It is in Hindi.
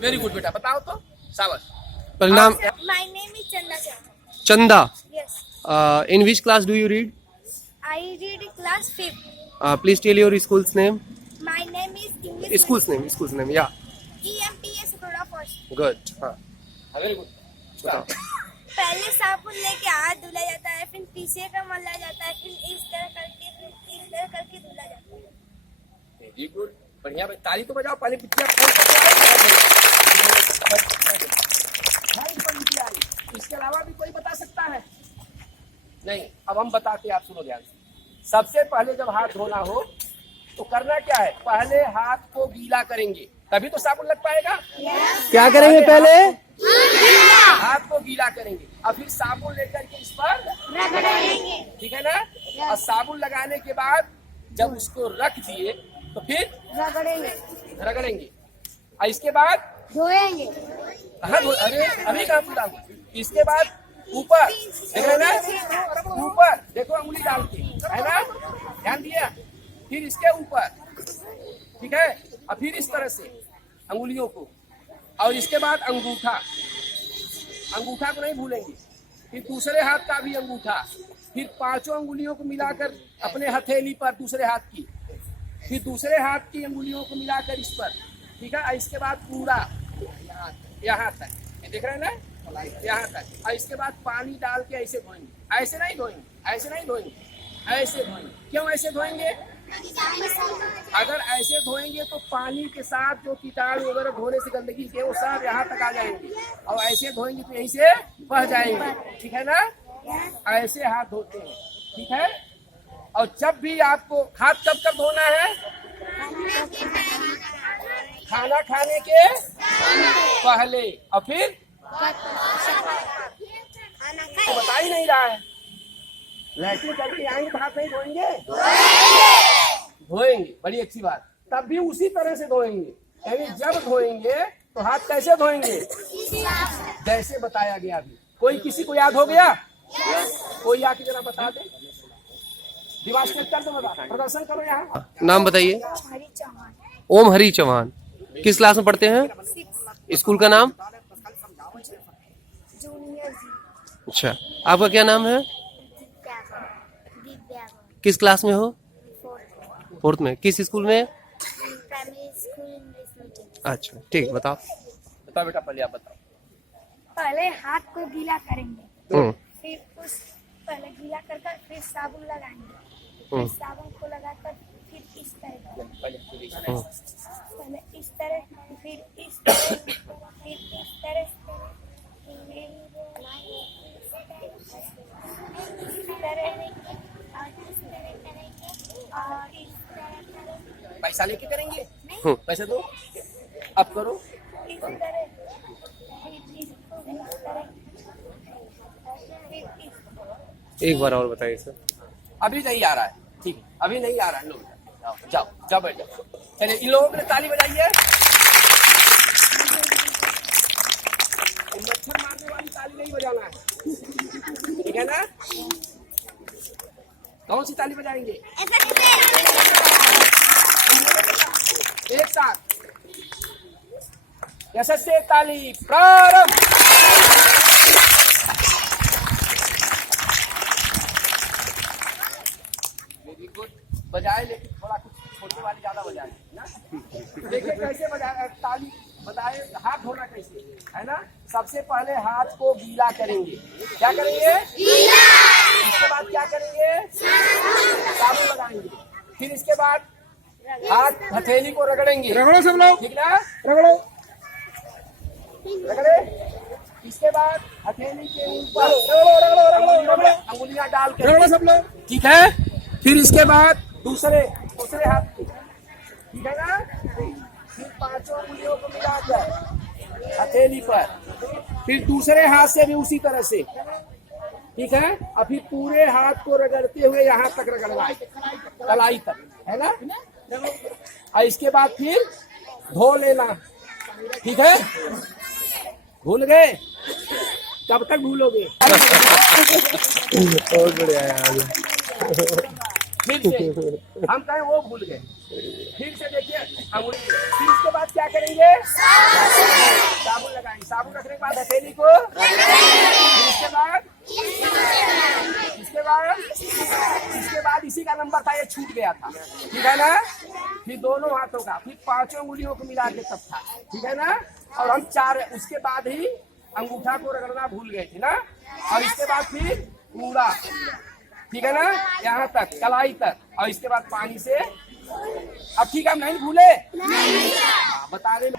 वेरी गुड बेटा, बताओ तो, शाबाश। परिणाम। My name is Chanda. चंदा, Yes. in which class do you read? I read class 5th. Please tell your school's name. My name is English. School's name, yeah. EMTS Rhoda First. Good. हाँ, वेरी गुड, बताओ। पहले साबुन लेके हाथ धुला जाता है, फिर पीछे का मला जाता है, फिर इस तरह करके धुला जाता है। वेरी गुड, बढ़िया। ताली तो बजाओ, पहले पिछले इसके अलावा भी कोई बता सकता है? नहीं, अब हम बताते हैं, आप सुनो ध्यान से। सबसे पहले जब हाथ धोना हो तो करना क्या है? पहले हाथ को गीला करेंगे, तभी तो साबुन लग पाएगा। क्या करेंगे पहले? हाथ को गीला करेंगे और फिर साबुन लेकर के इस पर रगड़ेंगे। ठीक है ना? और साबुन लगाने के बाद जब उसको रख दिए तो फिर रगड़ेंगे और इसके बाद धोएंगे। अरे अभी कहाँ पूरा हुआ? इसके बाद ऊपर देख रहे ना, ऊपर देखो अंगुली डाल के, है ना? ध्यान दिया? फिर इसके ऊपर, ठीक है? और फिर इस तरह से अंगुलियों को, और इसके बाद अंगूठा को नहीं भूलेंगे। फिर दूसरे हाथ का भी अंगूठा, फिर पांचों अंगुलियों को मिलाकर अपने हथेली पर दूसरे हाथ की, फिर दूसरे हाथ की अंगुलियों को मिलाकर इस पर, ठीक है? इसके बाद पूरा यहाँ तक, ये देख रहे हैं ना, यहाँ तक। और इसके बाद पानी डाल के ऐसे धोएंगे। ऐसे नहीं धोएंगे, ऐसे नहीं धोएंगे, ऐसे धोएंगे। क्यों ऐसे धोएंगे? अगर ऐसे धोएंगे तो पानी के साथ जो कीटाणु वगैरह धोने से गंदगी के वो सब यहाँ तक आ जाएंगे, और ऐसे धोएंगे तो यहीं से बह जाएंगे, ठीक है ना? ऐसे हाथ धोते हैं, ठीक है? और जब भी आपको हाथ कब कब धोना है? खाना खाने के पहले, और फिर तो बता ही नहीं रहा है। लैट्रिन करके आएंगे तो हाथ नहीं धोएंगे? धोएंगे, बड़ी अच्छी बात। तब भी उसी तरह से धोएंगे, यानी जब धोएंगे तो हाथ कैसे धोएंगे? जैसे बताया गया अभी। कोई किसी को याद हो गया? कोई आके जरा बता दे। दिमाग से चल तो बता, प्रदर्शन करो यहाँ। नाम बताइए। हरी चौहान। ओम हरी चौहान। किस क्लास में पढ़ते हैं? 6 स्कूल का नाम? जूनियर अच्छा, आपका क्या नाम है? दिव्या किस क्लास में हो? 4th 4th में। किस स्कूल में? Primary school English medium. अच्छा, ठीक, बताओ। बताओ बेटा, पहले आप बताओ। पहले हाथ को गीला करेंगे, हम्म, फिर पहले गीला कर फिर साबुन लगाएंगे, हम्म, फिर साबुन को लगाकर फिर इस तरह, हम्म। पहले इस तरह, फिर इस तरह, फिर इस तरह, पैसा लेके करेंगे? हम्म। पैसे दो, अब करो। इस तरह, फिर इसको इस तरह, फिर इस एक बार और बताइए सर। अभी नहीं आ रहा है, ठीक है? अभी नहीं आ रहा है, लोग जाओ जाओ बैठ जाओ। चलिए, इन लोगों के लिए ताली बजाइए। मच्छर मारने वाली ताली नहीं बजाना है, ठीक है ना? कौन सी ताली बजाएंगे? एक साथ यशस्वी ताली प्रारंभ। वेरी गुड, बजाए लेकिन थोड़ा कुछ छोटे वाली ज्यादा बजाए ना। देखिए कैसे बजाए ताली, बताए हाथ धोना कैसे है ना? सबसे पहले हाथ को गीला करेंगे। क्या करेंगे? गीला। इसके बाद क्या करेंगे? साबुन लगाएंगे। फिर इसके बाद हाथ हथेली को रगड़ेंगे। रगड़ो सब लोग, ठीक ना? रगड़ो। रगड़े। इसके बाद हथेली के ऊपर अंगुलियां डाल के रगड़ो सब लोग, ठीक है? फिर इसके बाद दूसरे हाथ की, ठीक है ना? फिर पांचों अंगुलियों को मिलाकर हथेली पर, फिर दूसरे हाथ से भी उसी तरह से, ठीक है? और फिर पूरे हाथ को रगड़ते हुए यहाँ तक रगड़वाए, कलाई तक, है ना? और इसके बाद फिर धो लेना, ठीक है? भूल गए? कब तक भूलोगे? बहुत बढ़िया यार। फिर से हम कहें वो भूल गए, फिर से देखिए अंगुली। फिर इसके बाद क्या करेंगे? साबुन लगाएंगे, साबुन रखने के बाद हथेली को, फिर इसके बाद इसी का नंबर था, ये छूट गया था, ठीक है ना। फिर दोनों हाथों का, फिर 5 उंगलियों को मिला के तब था, ठीक है ना। और हम 4 उसके बाद ही अंगूठा को रगड़ना भूल गए थे ना। और इसके बाद फिर पूरा, ठीक है ना, यहाँ तक कलाई तक, और इसके बाद पानी से। अब ठीक है, हम नहीं भूले, बता रहे